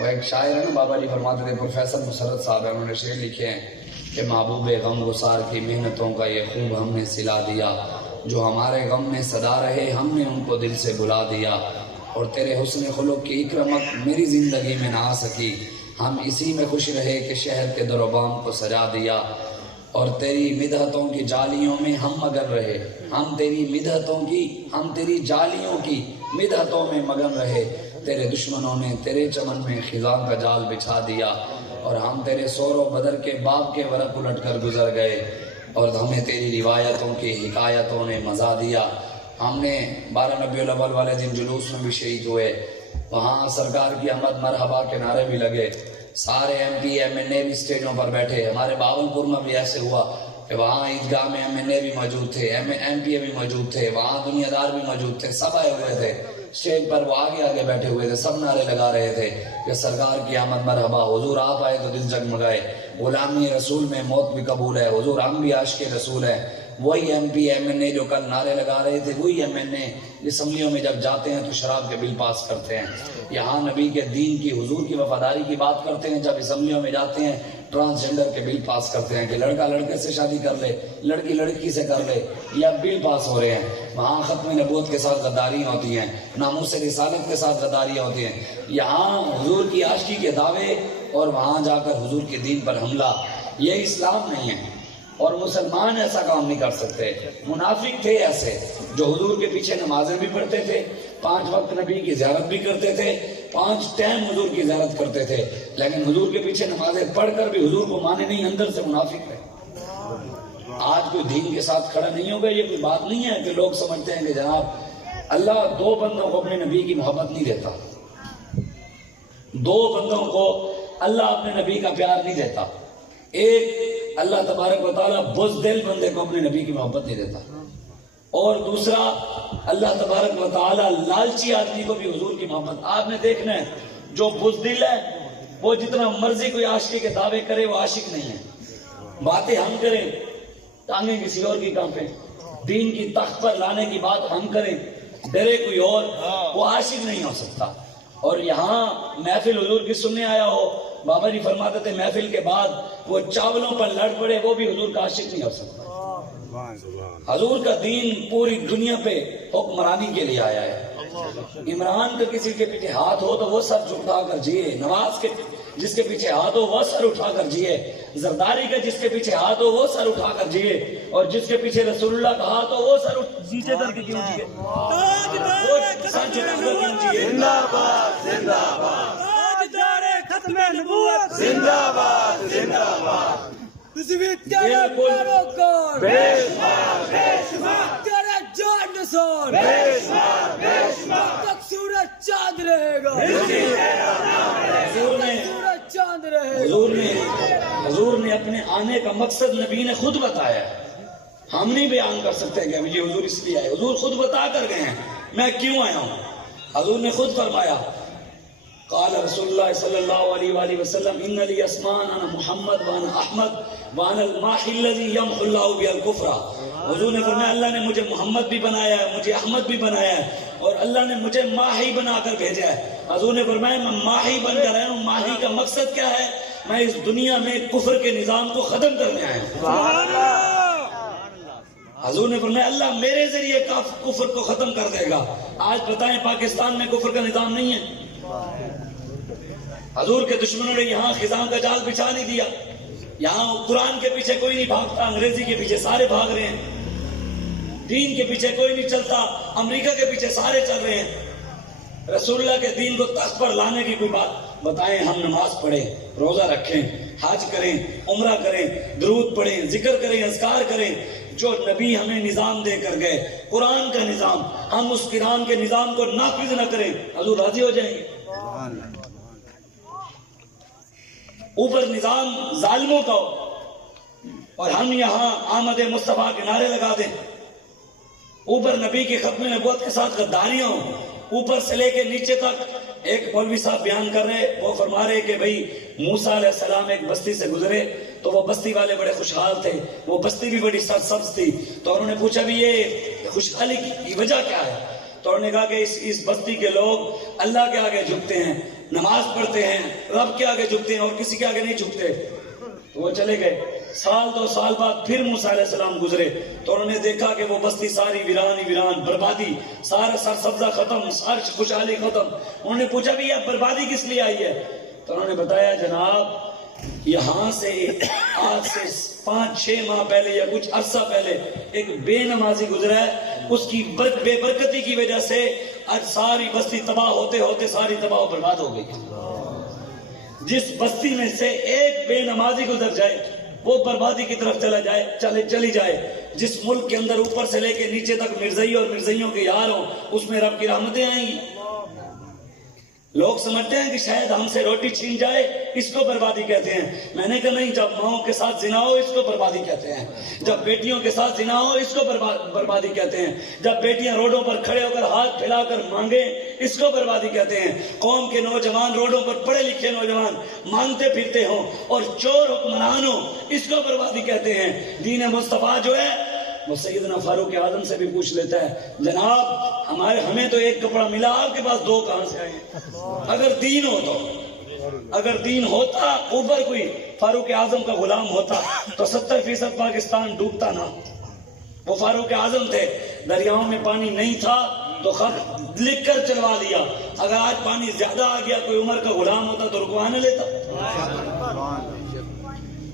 وہ ایک شاعر ہے نا، بابا جی فرماتے تھے، پروفیسر مسرت صاحب ہیں، انہوں نے شعر لکھے ہیں کہ محبوب غم گسار کی محنتوں کا یہ خوب ہم نے سلا دیا، جو ہمارے غم میں صدا رہے ہم نے ان کو دل سے بلا دیا، اور تیرے حسن خلق کی اکرمت میری زندگی میں نہ آ سکی، ہم اسی میں خوش رہے کہ شہر کے در و بام کو سجا دیا، اور تیری مدحتوں کی جالیوں میں ہم مگن رہے، ہم تیری مدحتوں کی، ہم تیری جالیوں کی مدحتوں میں مگن رہے، تیرے دشمنوں نے تیرے چمن میں خزاں کا جال بچھا دیا، اور ہم تیرے سور و بدر کے باب کے ورق الٹ کر گزر گئے، اور ہمیں تیری روایتوں کی حکایتوں نے مزا دیا۔ ہم نے 12 ربیع الاول والے دن جلوس میں بھی شہید ہوئے، وہاں سرکار کی آمد مرحبا کے نعرے بھی لگے، سارے ایم پی ایم این اے بھی اسٹیجوں پر بیٹھے۔ ہمارے باولپور میں بھی ایسے ہوا کہ وہاں عیدگاہ میں ایم این اے بھی موجود تھے، ایم پی اے بھی موجود تھے، وہاں دنیا دار بھی موجود تھے، سب آئے ہوئے تھے، اسٹیج پر وہ آگے آگے بیٹھے ہوئے تھے، سب نعرے لگا رہے تھے کہ سرکار کی آمد مرحبا، حضور آپ آئے تو دل جگمگائے، غلامی رسول میں موت بھی قبول ہے، حضور ہم بھی عاشق رسول ہیں۔ وہی ایم پی ایم این اے جو کل نعرے لگا رہے تھے، وہی ایم این اے اسمبلیوں میں جب جاتے ہیں تو شراب کے بل پاس کرتے ہیں، یہاں نبی کے دین کی، حضور کی وفاداری کی بات کرتے ہیں، جب اسمبلیوں میں جاتے ہیں ٹرانسجنڈر کے بل پاس کرتے ہیں کہ لڑکا لڑکے سے شادی کر لے، لڑکی لڑکی سے کر لے، یا بل پاس ہو رہے ہیں۔ وہاں ختم نبوت کے ساتھ غداریاں ہوتی ہیں، ناموس رسالت کے ساتھ غداریاں ہوتی ہیں، یہاں حضور کی عاشقی کے دعوے اور وہاں جا کر حضور کے دین پر حملہ، یہ اسلام نہیں ہے، اور مسلمان ایسا کام نہیں کر سکتے۔ منافق تھے ایسے جو حضور کے پیچھے نمازیں بھی پڑھتے تھے، 5 وقت نبی کی زیارت بھی کرتے تھے، 5 ٹائم حضور کی زیارت کرتے تھے، لیکن حضور کے پیچھے نمازیں پڑھ کر بھی حضور کو مانے نہیں، اندر سے منافق ہے۔ آج کوئی دین کے ساتھ کھڑا نہیں ہوگا، یہ کوئی بات نہیں ہے کہ لوگ سمجھتے ہیں کہ جناب اللہ 2 بندوں کو اپنے نبی کی محبت نہیں دیتا، 2 بندوں کو اللہ اپنے نبی کا پیار نہیں دیتا، ایک اللہ تبارک و تعالیٰ بزدل بندے کو اپنے نبی کی محبت نہیں دیتا، اور دوسرا اللہ تبارک و تعالیٰ لالچی آدمی کو بھی حضور کی محبت۔ آپ نے دیکھنا ہے جو بزدل ہے وہ جتنا مرضی کوئی عاشقی کے دعوے کرے وہ عاشق نہیں ہے، باتیں ہم کریں ٹانگیں کسی اور کی کانپیں، دین کی تخت پر لانے کی بات ہم کریں ڈرے کوئی اور، وہ عاشق نہیں ہو سکتا۔ اور یہاں محفل حضور کی سننے آیا ہو، بابا جی فرماتے تھے محفل کے بعد وہ چاولوں پر لڑ پڑے، وہ بھی حضور کا عاشق نہیں ہو سکتا۔ حضور کا دین پوری دنیا پہ حکمرانی کے لیے آیا ہے۔ عمران کا کسی کے پیچھے ہاتھ ہو تو وہ سر جھکا کر جیے، نواز کے جس کے پیچھے ہاتھ ہو وہ سر اٹھا کر جیے، زرداری کا جس کے پیچھے ہاتھ ہو وہ سر اٹھا کر جیے، اور جس کے پیچھے رسول اللہ کا ہاتھ ہو وہ سر نیچے کر کے کیوں جیے، وہ سر جھکا کر کیوں جیے۔ زندہ باد زندہ باد، تاجدار ختم نبوت زندہ باد زندہ باد، تیرا پیروکار بے شمار بے شمار، تیرا جان نثار بے شمار بے شمار، تک سورج چاند رہے گا، سورج چاند رہے گا۔ حضور نے اپنے آنے کا مقصد نبی نے خود بتایا ہے، ہم نہیں بیان کر سکتے کہ یہ حضور اس لیے آئے، حضور خود بتا کر گئے ہیں میں کیوں آیا ہوں۔ حضور نے خود فرمایا، قال رسول اللہ صلی اللہ علیہ وآلہ وسلم ان لی اسمان انا محمد وانا احمد وانا الماحی الذی یمحو اللہ بی الکفر۔ حضور نے فرمایا اللہ نے مجھے محمد بھی بنایا ہے، مجھے احمد بھی بنایا ہے، اور اللہ نے مجھے ماہی بنا کر بھیجا ہے۔ حضور نے فرمایا میں ماہی بن کر آیا ہوں، ماہی کا مقصد کیا ہے؟ میں اس دنیا میں کفر کے نظام کو ختم کرنے آیا ہوں۔ حضور نے فرمایا اللہ میرے ذریعے کفر کو ختم کر دے گا۔ آج بتائیں پاکستان میں کفر کا نظام نہیں ہے، حضور کے دشمنوں نے یہاں خزاں کا جال بچھا نہیں دیا، یہاں قرآن کے پیچھے کوئی نہیں بھاگتا، انگریزی کے پیچھے سارے بھاگ رہے ہیں، دین کے پیچھے کوئی نہیں چلتا، امریکہ کے پیچھے سارے چل رہے ہیں۔ رسول اللہ کے دین کو تخت پر لانے کی کوئی بات بتائیں، ہم نماز پڑھیں، روزہ رکھیں، حج کریں، عمرہ کریں، درود پڑھیں، ذکر کریں، اذکار کریں، جو نبی ہمیں نظام دے کر گئے قرآن کا نظام، ہم اس قرآن کے نظام کو نافذ نہ کریں، حضور راضی ہو جائیں گے؟ اوپر نظام ظالموں کا اور ہم یہاں آمد مصطفیٰ کے نعرے لگا دیں، اوپر نبی کی ختم نبوت کے ساتھ غداریاں ہوں، اوپر سے لے کے نیچے تک۔ ایک مولوی صاحب بیان کر رہے، وہ فرما رہے کہ بھئی موسیٰ علیہ السلام ایک بستی سے گزرے تو وہ بستی والے بڑے خوشحال تھے، وہ بستی بھی بڑی سرسبز تھی، تو انہوں نے پوچھا بھی یہ خوشحالی کی وجہ کیا ہے؟ تو انہوں نے کہا کہ اس بستی کے لوگ اللہ کے آگے جھکتے ہیں، نماز پڑھتے ہیں، رب کے آگے جھکتے ہیں اور کسی کے آگے نہیں جھکتے. تو وہ چلے گئے. سال 2 سال بعد پھر موسیٰ علیہ السلام گزرے تو انہوں نے دیکھا کہ وہ بستی ساری ویران ہی ویران، بربادی، سارا سرسبزہ ختم، ساری خوشحالی ختم. انہوں نے پوچھا بھی یہ بربادی کس لیے آئی ہے؟ تو انہوں نے بتایا جناب یہاں سے آج سے 5-6 ماہ پہلے یا کچھ عرصہ پہلے ایک بے نمازی گزرا ہے، اس کی بے برکتی کی وجہ سے آج ساری بستی تباہ ہوتے ہوتے ساری تباہ و برباد ہو گئی. جس بستی میں سے ایک بے نمازی گزر جائے وہ بربادی کی طرف چلی جائے. جس ملک کے اندر اوپر سے لے کے نیچے تک مرزئی اور مرزئیوں کے یار ہوں اس میں رب کی رحمتیں آئیں گی. لوگ سمجھتے ہیں کہ شاید ہم سے روٹی چھین جائے اس کو بربادی کہتے ہیں. میں نے کہا نہیں، جب ماؤں کے ساتھ زنا ہو اس کو بربادی کہتے ہیں، جب بیٹیوں کے ساتھ زنا ہو اس کو بربادی کہتے ہیں، جب بیٹیاں روڈوں پر کھڑے ہو کر ہاتھ پھیلا کر مانگیں اس کو بربادی کہتے ہیں. قوم کے نوجوان روڈوں پر پڑھے لکھے نوجوان مانگتے پھرتے ہوں اور چور حکمران ہوں اس کو بربادی کہتے ہیں. دین مصطفیٰ جو ہے وہ سیدنا فاروق اعظم سے بھی پوچھ لیتا ہے جناب ہمیں تو ایک کپڑا ملا، آپ کے پاس 2 کہاں سے آئے؟ اگر دین ہوتا اوپر کوئی فاروق اعظم کا غلام ہوتا تو 70% پاکستان ڈوبتا نا. وہ فاروق اعظم تھے، دریاؤں میں پانی نہیں تھا تو خط لکھ کر چلوا لیا. اگر آج پانی زیادہ آ گیا کوئی عمر کا غلام ہوتا تو رکوا نہ لیتا.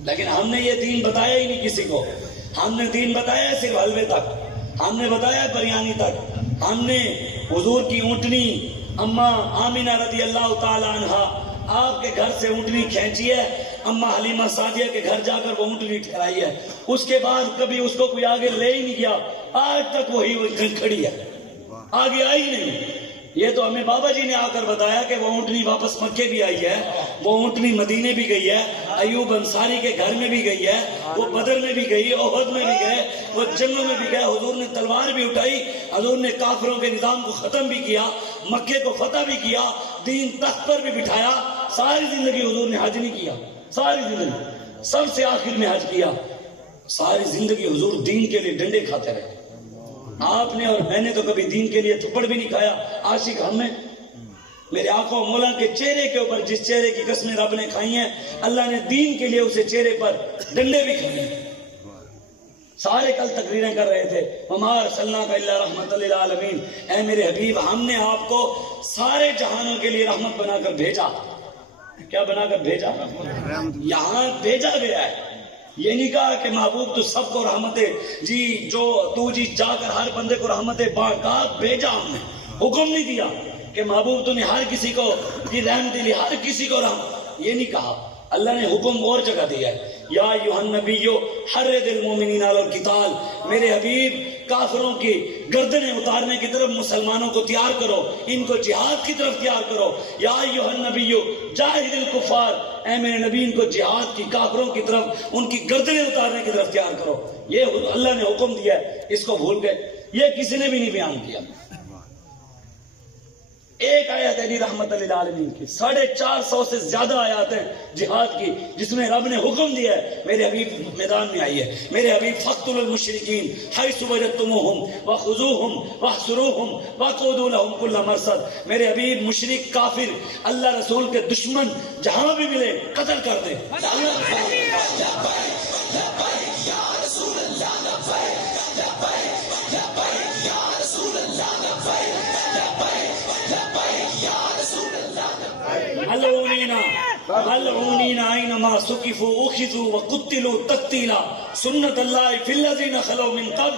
لیکن ہم نے یہ دین بتایا ہی نہیں کسی کو. ہم نے دین بتایا صرف حلوے تک، ہم نے بتایا بریانی تک. ہم نے حضور کی اونٹنی اماں آمینہ رضی اللہ تعالی عنہا آپ کے گھر سے اونٹنی کھینچی ہے، اماں حلیمہ سعدیہ کے گھر جا کر وہ اونٹنی ٹھہرائی ہے. اس کے بعد کبھی اس کو کوئی آگے لے ہی نہیں گیا، آج تک وہی کھڑی ہے، آگے آئی نہیں. یہ تو ہمیں بابا جی نے آ کر بتایا کہ وہ اونٹنی واپس مکے بھی آئی ہے، وہ اونٹنی مدینے بھی گئی ہے، ایوب انصاری کے گھر میں بھی گئی ہے، وہ بدر میں بھی گئی، احد میں بھی گئے، وہ جنگوں میں بھی گئے. حضور نے تلوار بھی اٹھائی، حضور نے کافروں کے نظام کو ختم بھی کیا، مکے کو فتح بھی کیا، دین تخت پر بھی بٹھایا. ساری زندگی حضور نے حج نہیں کیا، ساری زندگی سب سے آخر میں حج کیا. ساری زندگی حضور دین کے لیے ڈنڈے کھاتے رہے. آپ نے اور میں نے تو کبھی دین کے لیے تھپڑ بھی نہیں کھایا. عاشق ہم میں میرے آقا و مولا کے چہرے کے اوپر جس چہرے کی قسمیں رب نے کھائی ہیں اللہ نے دین کے لیے اسے چہرے پر ڈنڈے بھی کھائے. سارے کل تقریریں کر رہے تھے وما ارسلناک الا رحمۃ للعالمین، اے میرے حبیب ہم نے آپ کو سارے جہانوں کے لیے رحمت بنا کر بھیجا. کیا بنا کر بھیجا؟ یہاں بھیجا گیا ہے. یہ نہیں کہا کہ محبوب تو سب کو رحمتیں جی جو تو جی جا کر ہر بندے کو رحمتیں بانٹ. کہا بھیجا ہم نے، حکم نہیں دیا کہ محبوب تو نے ہر کسی کو یہ رحمت لی، ہر کسی کو رحمت. یہ نہیں کہا. اللہ نے حکم اور جگہ دیا ہے یا ایھا النبی حرض المؤمنین علی القتال، میرے حبیب کافروں کی گردنیں اتارنے کی طرف مسلمانوں کو تیار کرو، ان کو جہاد کی طرف تیار کرو. یا ایھا النبی جاہد الکفار، اے میرے نبی ان کو جہاد کی کافروں کی طرف ان کی گردنیں اتارنے کی طرف تیار کرو. یہ اللہ نے حکم دیا ہے، اس کو بھول گئے. یہ کسی نے بھی نہیں بیان کیا. ایک آیت ہے رحمت للعالمین کی، 450 سے زیادہ آیات ہیں جہاد کی جس میں رب نے حکم دیا ہے. میرے حبیب میدان میں آئی ہے، میرے حبیب فقتلوا المشرکین حیث وجدتموہم وخذوہم واحصروہم وقعدوا لہم کل مرصد. میرے حبیب مشرک کافر اللہ رسول کے دشمن جہاں بھی ملے قتل کر دے. ملعونین اینما ثقفوا اخذوا وقتلوا تقتیلا سنت اللہ فی الذین خلوا من قبل.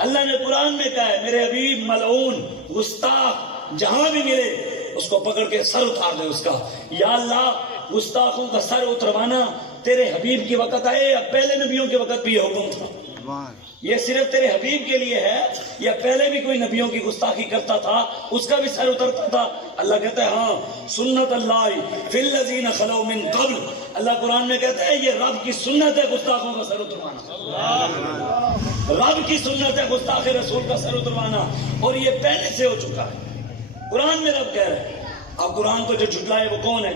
اللہ نے قرآن میں کہا ہے میرے حبیب ملعون گستاخ جہاں بھی ملے اس کو پکڑ کے سر اتار دے اس کا. یا اللہ گستاخوں کا سر اتروانا تیرے حبیب کی وقت آئے یا پہلے نبیوں کے وقت بھی یہ حکم تھا؟ یہ صرف تیرے حبیب کے لیے ہے یا پہلے بھی کوئی نبیوں کی گستاخی کرتا تھا اس کا بھی سر اترتا تھا؟ اللہ کہتا ہے ہاں سنت اللہ فی الذین خلوا من قبل. اللہ قرآن میں کہتا ہے یہ رب کی سنت ہے گستاخوں کا سر اتروانا. رب کی سنت ہے گستاخ رسول کا سر اتروانا اور یہ پہلے سے ہو چکا ہے. قرآن میں رب کہہ رہا ہے. اب قرآن کو جو جھٹلائے وہ کون ہے؟